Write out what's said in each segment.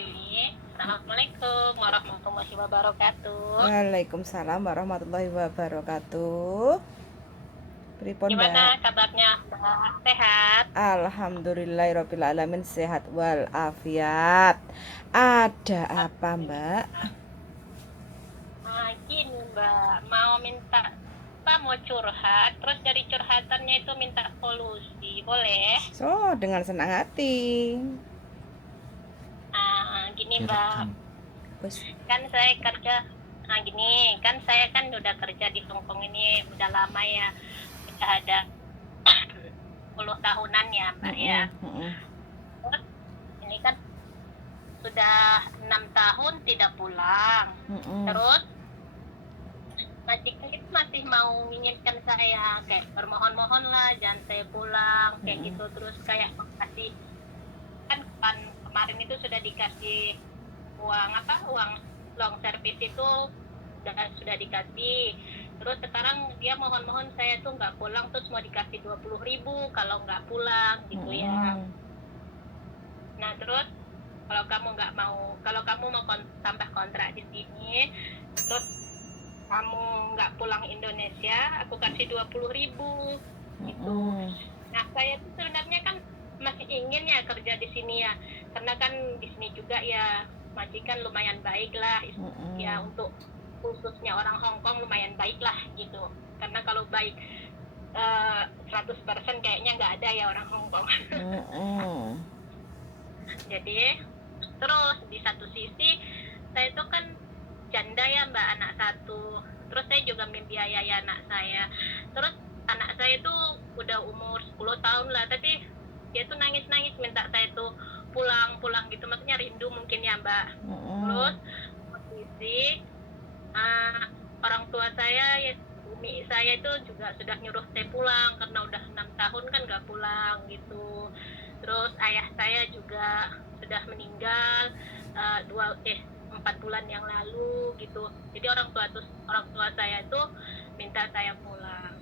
Yuli. Assalamualaikum warahmatullahi wabarakatuh. Waalaikumsalam warahmatullahi wabarakatuh. Pripun, Gimana Mbak? kabarnya, Mbak? Sehat? Alhamdulillahirabbil alamin, sehat walafiat. Ada apa, Mbak? Alhamdulillah. Gini, Mbak, mau minta mau curhat, terus dari curhatannya itu minta solusi, boleh? So, dengan senang hati. Gini, Mbak, Wes. kan saya kerja, gini, kan saya kan udah kerja di Hongkong ini udah lama ya, udah ada 10 tahunan ya, Mbak ya. Terus ini kan sudah 6 tahun tidak pulang. Terus majikan itu masih mau menginginkan saya, kayak bermohon-mohon lah jangan saya pulang kayak gitu, terus kayak kasih kan kemarin itu sudah dikasih uang long service itu sudah dikasih, terus sekarang dia mohon-mohon saya tuh nggak pulang, terus mau dikasih 20.000 kalau nggak pulang gitu ya. Nah terus kalau kamu mau tambah kontrak di sini, terus kamu nggak pulang Indonesia, aku kasih 20.000 gitu. Nah saya tuh sebenarnya kan masih ingin ya kerja di sini ya, karena kan di sini juga ya majikan lumayan baik lah, ya untuk khususnya orang Hong Kong lumayan baik lah gitu. Karena kalau baik 100% kayaknya nggak ada ya orang Hong Kong. Jadi terus di satu sisi saya itu kan janda ya Mbak, anak satu, terus saya juga membiayai anak saya. Terus anak saya itu udah umur 10 tahun lah, tapi dia tuh nangis-nangis minta saya tuh pulang gitu, maksudnya rindu mungkin ya Mbak. Terus posisi orang tua saya ya, umi saya itu juga sudah nyuruh saya pulang karena udah 6 tahun kan nggak pulang gitu. Terus ayah saya juga sudah meninggal 4 bulan yang lalu gitu. Jadi orang tua saya tuh minta saya pulang.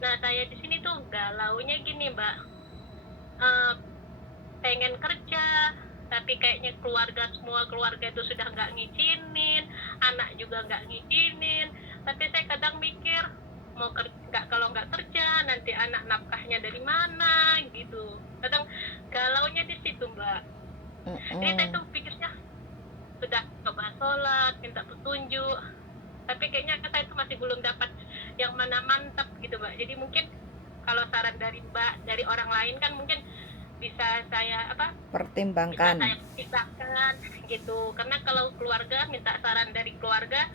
Nah saya di sini tuh galaunya gini Mbak, pengen kerja tapi kayaknya semua keluarga itu sudah nggak ngizinin, anak juga nggak ngizinin. Tapi saya kadang mikir kalau nggak kerja nanti anak nafkahnya dari mana gitu. Kadang galaunya di situ Mbak. Jadi saya tuh pikirnya sudah coba sholat, minta petunjuk, tapi kayaknya saya tuh masih belum dapat yang mana mantap gitu Mbak. Jadi mungkin kalau saran dari Mbak, dari orang lain kan mungkin bisa saya pertimbangkan. Bisa saya pertimbangkan gitu. Karena kalau keluarga, minta saran dari keluarga,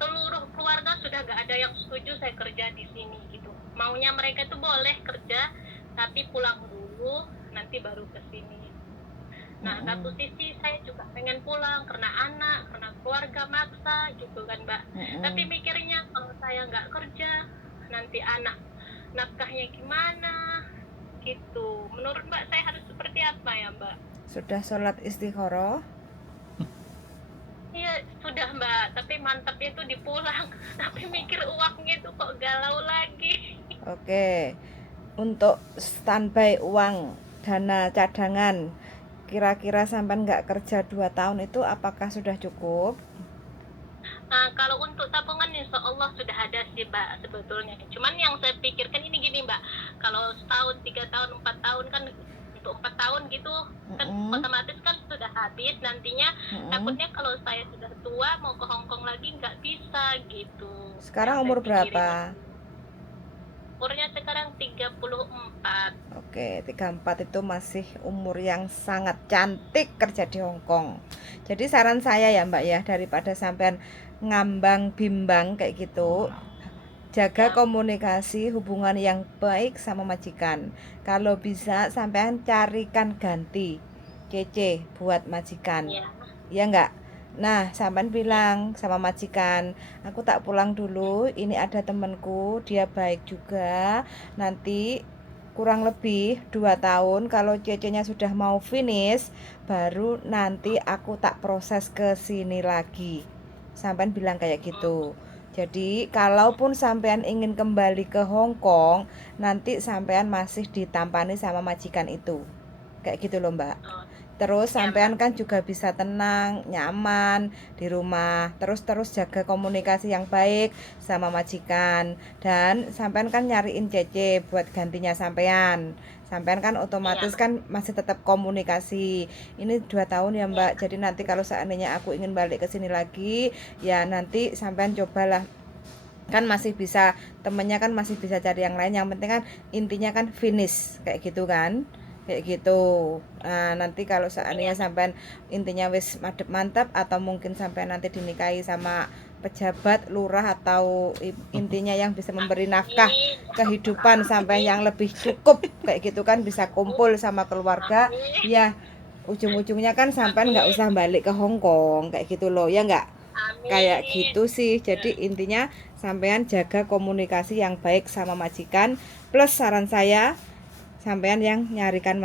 seluruh keluarga sudah gak ada yang setuju saya kerja di sini gitu. Maunya mereka tuh boleh kerja tapi pulang dulu nanti baru ke sini. Nah satu sisi saya juga pengen pulang karena anak, karena keluarga maksa gitu kan Mbak. Tapi mikirnya kalau saya nggak kerja nanti anak nafkahnya gimana gitu. Menurut Mbak saya harus seperti apa ya Mbak? Sudah sholat istikharah? Iya sudah Mbak, tapi mantapnya itu di pulang. Tapi mikir uangnya itu kok galau lagi. Oke. Untuk standby uang dana cadangan, kira-kira sampai nggak kerja 2 tahun itu apakah sudah cukup? Kalau untuk tabungan insya Allah sudah ada sih Mbak sebetulnya. Cuman yang saya pikirkan ini gini Mbak, kalau setahun, 3 tahun, 4 tahun kan, untuk 4 tahun gitu kan otomatis kan sudah habis nantinya. Takutnya kalau saya sudah tua mau ke Hongkong lagi nggak bisa gitu. Sekarang umur berapa? Umurnya sekarang 34. Oke, 34 itu masih umur yang sangat cantik kerja di Hong Kong. Jadi saran saya ya Mbak ya, daripada sampean ngambang bimbang kayak gitu, jaga komunikasi hubungan yang baik sama majikan. Kalau bisa sampean carikan ganti kece buat majikan. Ya enggak? Nah, sampean bilang sama majikan, aku tak pulang dulu, ini ada temenku, dia baik juga. Nanti kurang lebih 2 tahun kalau cecenya sudah mau finish, baru nanti aku tak proses ke sini lagi. Sampean bilang kayak gitu. Jadi, kalaupun sampean ingin kembali ke Hong Kong, nanti sampean masih ditampani sama majikan itu. Kayak gitu loh, Mbak. Terus Ya, sampean kan juga bisa tenang, nyaman di rumah. Terus jaga komunikasi yang baik sama majikan. Dan sampean kan nyariin Cece buat gantinya sampean. Sampean kan iya, otomatis kan masih tetap komunikasi. Ini 2 tahun ya iya, Mbak. Jadi nanti kalau seandainya aku ingin balik ke sini lagi, ya nanti sampean cobalah, kan masih bisa, temennya kan masih bisa cari yang lain, yang penting kan intinya kan finish kayak gitu kan, kayak gitu. Nah, nanti kalau seandainya iya. sampean intinya wis madep mantap, atau mungkin sampai nanti dinikahi sama pejabat lurah, atau intinya yang bisa memberi nafkah Amin, kehidupan sampai amin, yang lebih cukup kayak gitu kan, bisa kumpul sama keluarga, amin, ya ujung-ujungnya kan sampean nggak amin, usah balik ke Hong Kong kayak gitu loh, ya nggak? Kayak amin. gitu sih. Jadi intinya sampean jaga komunikasi yang baik sama majikan, plus saran saya sampean yang nyarikan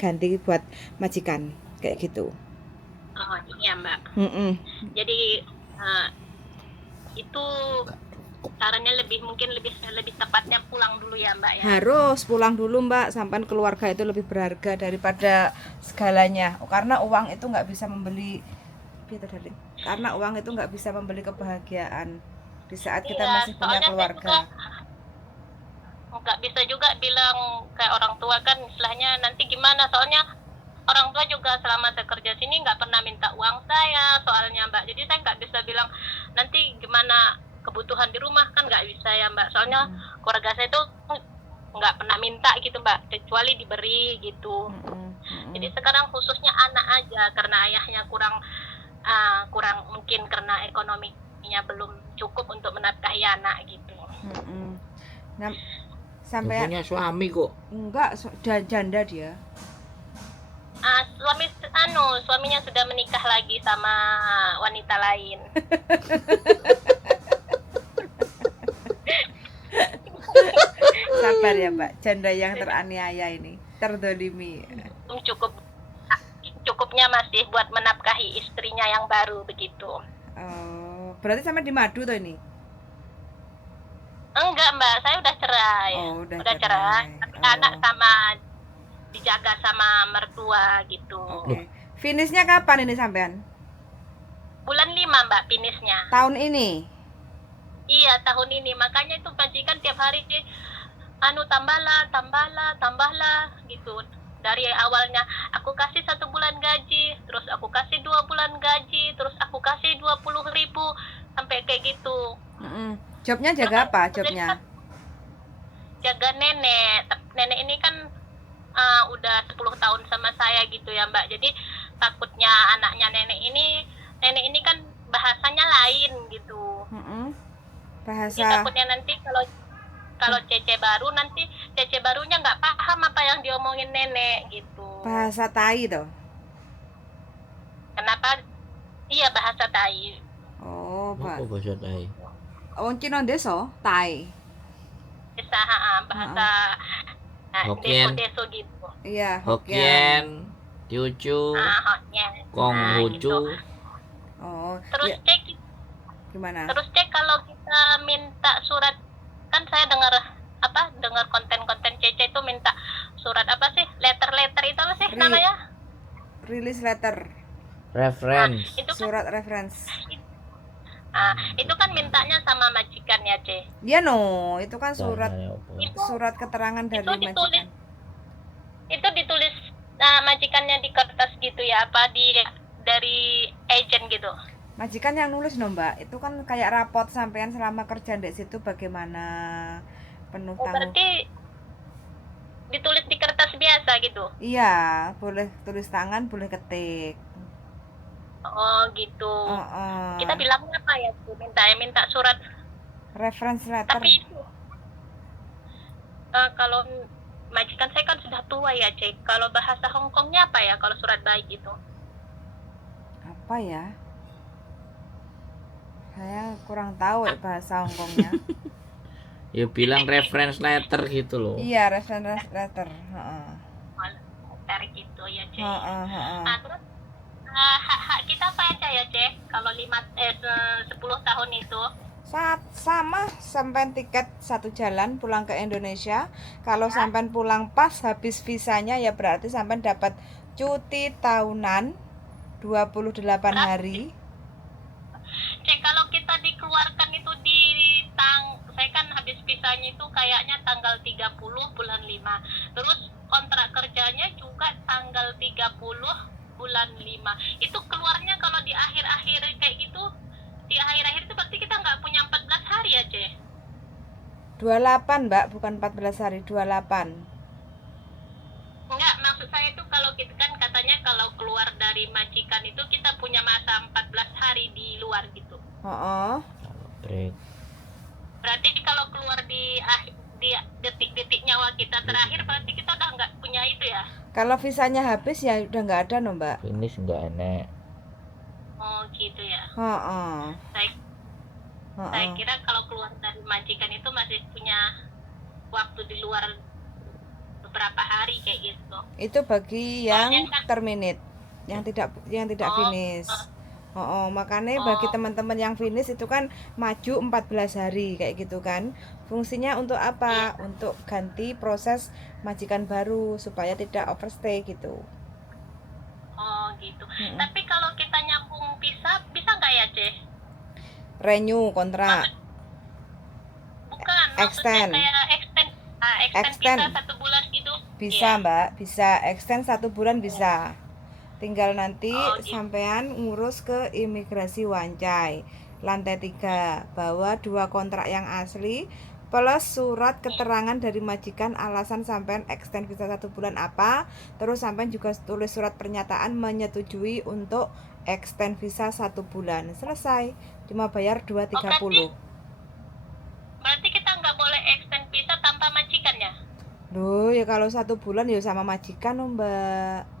ganti buat majikan kayak gitu. Oh iya Mbak. Mm-mm. Jadi eh, itu sarannya mungkin lebih lebih tepatnya pulang dulu ya Mbak ya. Harus pulang dulu Mbak, sampean keluarga itu lebih berharga daripada segalanya, karena uang itu nggak bisa membeli, karena uang itu nggak bisa membeli kebahagiaan di saat kita Iya, masih punya soalnya saya juga keluarga. nggak bisa juga bilang kayak orang tua kan istilahnya nanti gimana, soalnya orang tua juga selama saya kerja sini nggak pernah minta uang saya soalnya Mbak, jadi saya nggak bisa bilang nanti gimana kebutuhan di rumah, kan nggak bisa ya Mbak, soalnya keluarga saya tuh nggak pernah minta gitu Mbak, kecuali diberi gitu. Jadi sekarang khususnya anak aja, karena ayahnya kurang mungkin karena ekonominya belum cukup untuk menafkahi anak gitu. Nah, Dia sampai punya suami kok. enggak, janda dia. Suaminya sudah menikah lagi sama wanita lain. Sabar ya Mbak, janda yang teraniaya ini, terdolimi. Cukupnya masih buat menafkahi istrinya yang baru begitu. Oh, berarti sama di Madu tuh ini? Enggak Mbak, saya udah cerai. Oh, udah cerai. cerai. Tapi Oh. anak sama dijaga sama mertua gitu. Oke. Finishnya kapan ini sampean? Bulan 5 Mbak finishnya. Tahun ini? Iya, tahun ini. Makanya itu majikan tiap hari tambahlah gitu. Dari awalnya aku kasih 1 bulan gaji, terus aku kasih 2 bulan gaji, terus aku kasih 20.000 sampai kayak gitu. Jobnya jaga apa jobnya? Jaga nenek. Nenek ini kan udah 10 tahun sama saya gitu ya Mbak. Jadi takutnya anaknya nenek ini kan bahasanya lain gitu. Jadi Bahasa takutnya nanti kalau Cece baru, nanti Cece barunya nggak paham apa yang diomongin nenek gitu. bahasa Tai tuh. Kenapa? Iya, bahasa Tai. Oh, Apa bahasa Thai? wong Cina desa, Tai. Bahasa Hokkien. deso gitu. Iya, Hokkien, Teochew, Hokkien. Konghucu. Gitu. Oh, Terus ya, cek gimana? kalau kita minta surat, kan saya dengar konten-konten Cece itu minta surat apa sih? Letter itu apa sih namanya? Release letter, Reference. Itu kan surat reference. itu kan mintanya sama majikan ya, Ce. Ya no, itu kan surat Itu keterangan dari itu ditulis majikan. majikannya di kertas gitu ya, apa dari agent gitu. Majikan yang nulis no Mbak, itu kan kayak rapot sampean selama kerja di situ bagaimana, penuh tanggung. Berarti ditulis di kertas biasa gitu. Iya, boleh tulis tangan, boleh ketik. Oh gitu. Kita bilangnya apa ya? Minta surat Reference letter. tapi itu kalau majikan saya kan sudah tua ya, Cek. Kalau bahasa Hongkongnya apa ya kalau surat baik itu? Apa ya? Saya kurang tahu bahasa Hongkongnya. Ya bilang reference letter gitu loh. Iya, reference letter. Dari gitu ya, Cek. Terus hak kita apa aja ya, Cek? Kalau 10 tahun itu Sama sampai tiket satu jalan pulang ke Indonesia. Kalau sampai pulang pas habis visanya ya berarti sampai dapat cuti tahunan 28 hari. Cek kalau kita dikeluarkan itu saya kan habis visanya itu kayaknya tanggal 30 bulan 5. Terus kontrak kerjanya juga tanggal 30 bulan 5. Itu keluarnya kalau di akhir-akhir kayak gitu, di akhir-akhir itu berarti kita nggak punya 14 hari ya, Ce? 28, Mbak, bukan 14 hari, 28. Enggak, maksud saya itu kalau kita kan katanya kalau keluar dari majikan itu kita punya masa 14 hari di luar gitu. Oh, Break. Berarti kalau keluar di detik-detik nyawa kita terakhir berarti kita udah nggak punya itu ya? kalau visanya habis ya udah nggak ada no, Mbak. Finish nggak enak. Oh gitu ya. Oh. Saya kira kalau keluar dari majikan itu masih punya waktu di luar beberapa hari kayak gitu. Itu bagi yang Soalnya kan- terminate, yang tidak finish. Makanya bagi teman-teman yang finish itu kan maju 14 hari kayak gitu kan. Fungsinya untuk apa? Untuk ganti proses majikan baru supaya tidak overstay gitu. Oh gitu. Tapi kalau kita nyambung bisa nggak ya, Ce? Renew kontrak. Bukan, Extend. maksudnya kayak extend bisa 1 bulan gitu. Bisa, Iya. Mbak, bisa extend 1 bulan bisa. Tinggal nanti Gitu. sampean ngurus ke imigrasi Wancai lantai 3, bawa 2 kontrak yang asli plus surat keterangan dari majikan alasan sampean extend visa 1 bulan apa. Terus sampean juga tulis surat pernyataan menyetujui untuk extend visa 1 bulan. Selesai. Cuma bayar 230. Berarti kita nggak boleh extend visa tanpa majikan ya? Loh, ya kalau 1 bulan ya sama majikan, Mbak.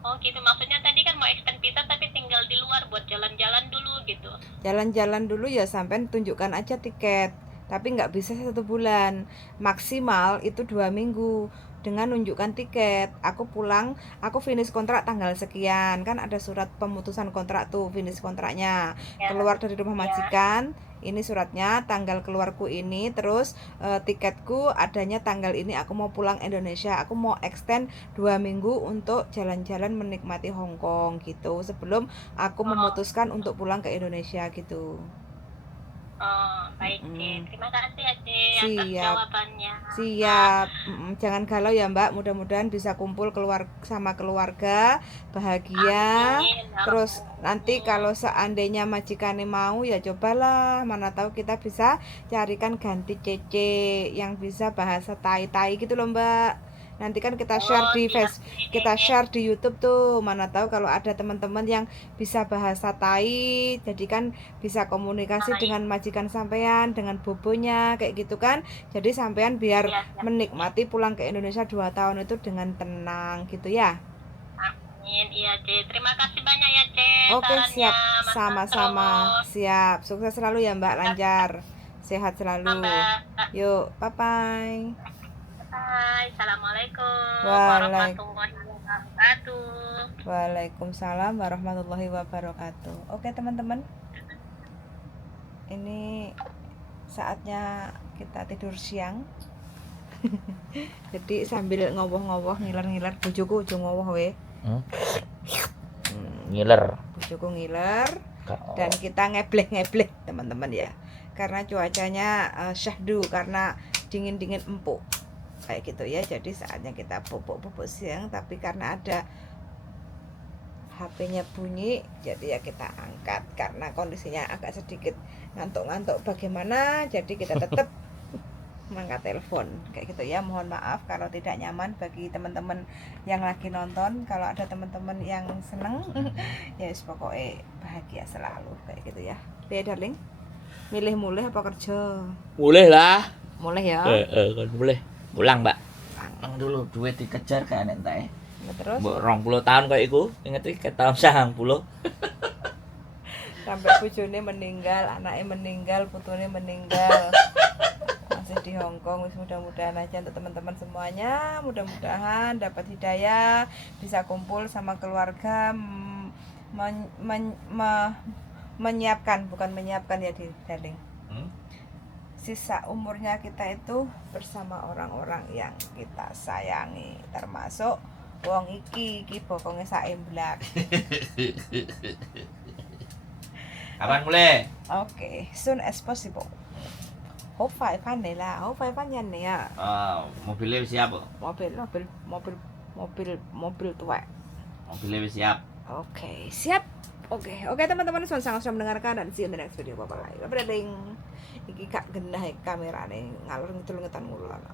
Oh gitu, maksudnya tadi kan mau extend visa tapi tinggal di luar buat jalan-jalan dulu gitu. Jalan-jalan dulu ya, sampai tunjukkan aja tiket, tapi nggak bisa 1 bulan, maksimal itu 2 minggu dengan nunjukkan tiket. Aku pulang, aku finish kontrak tanggal sekian, kan ada surat pemutusan kontrak tuh, finish kontraknya, keluar dari rumah majikan, ini suratnya, tanggal keluarku ini, terus tiketku adanya tanggal ini, aku mau pulang Indonesia, aku mau extend 2 minggu untuk jalan-jalan menikmati Hong Kong gitu, sebelum aku memutuskan untuk pulang ke Indonesia gitu. Oh, baik, Ce. Terima kasih ya, Ce, atas Siap. jawabannya. Siap. Jangan galau ya, Mbak, mudah-mudahan bisa kumpul sama keluarga, bahagia. Amin. Terus nanti kalau seandainya majikannya mau ya cobalah, mana tahu kita bisa carikan ganti Cece yang bisa bahasa Tai-Tai gitu loh, Mbak. Nanti kan kita share di kita share di YouTube tuh, mana tahu kalau ada teman-teman yang bisa bahasa Tai, jadi kan bisa komunikasi dengan majikan sampean, dengan bobonya kayak gitu kan. Jadi sampean biar menikmati pulang ke Indonesia 2 tahun itu dengan tenang gitu ya. Amin, iya, Ce. Terima kasih banyak ya, Ce. Oke, sarannya. siap. Mantap Sama-sama. terus. Siap. Sukses selalu ya, Mbak, lancar. Sehat selalu. Mbak. Yuk, bye-bye. Hai, assalamualaikum Waalaikumsalam. warahmatullahi wabarakatuh. Waalaikumsalam warahmatullahi wabarakatuh. Oke teman-teman, ini saatnya kita tidur siang. Jadi sambil ngowoh-ngowoh, ngiler-ngiler, bojoku ujung ngowoh we. Ngiler. Bojoku ngiler dan kita ngeblek-ngeblek teman-teman ya. Karena cuacanya syahdu, karena dingin-dingin empuk kayak gitu ya. Jadi saatnya kita bubuk-bubuk siang, tapi karena ada HP-nya bunyi, jadi ya kita angkat karena kondisinya agak sedikit ngantuk-ngantuk bagaimana, jadi kita tetap mengangkat telepon kayak gitu ya. Mohon maaf kalau tidak nyaman bagi teman-teman yang lagi nonton. Kalau ada teman-teman yang seneng ya pokoknya bahagia selalu kayak gitu ya. Piye darling? Milih mulih apa kerja? Boleh lah. Mulih ya. Kan boleh. Pulang, Mbak. Pulang dulu duit dikejar kan entek. Terus Mbok 20 tahun kayak iku, inget iki tahun 90. sampai bojone meninggal, anaknya meninggal, putune meninggal. Masih di Hong Kong. Wis mudah-mudahan aja untuk teman-teman semuanya, mudah-mudahan dapat hidayah, bisa kumpul sama keluarga, menyiapkan, bukan menyiapkan ya di darling. Hmm? Sisa umurnya kita itu bersama orang-orang yang kita sayangi, termasuk wong iki pokoknya saemblak. Kapan mulai? Oke, soon as possible. Hope 5 nih lah, hope 5 nya nih ya. Mobilnya siap. Mobil tua. Mobilnya siap. Oke, siap. Oke, teman-teman, sangat sudah mendengarkan dan see you in the next video. Bye bye. Bye bye. Iki kak gendah kamera nih ngalur ngidul ngetan ngulon.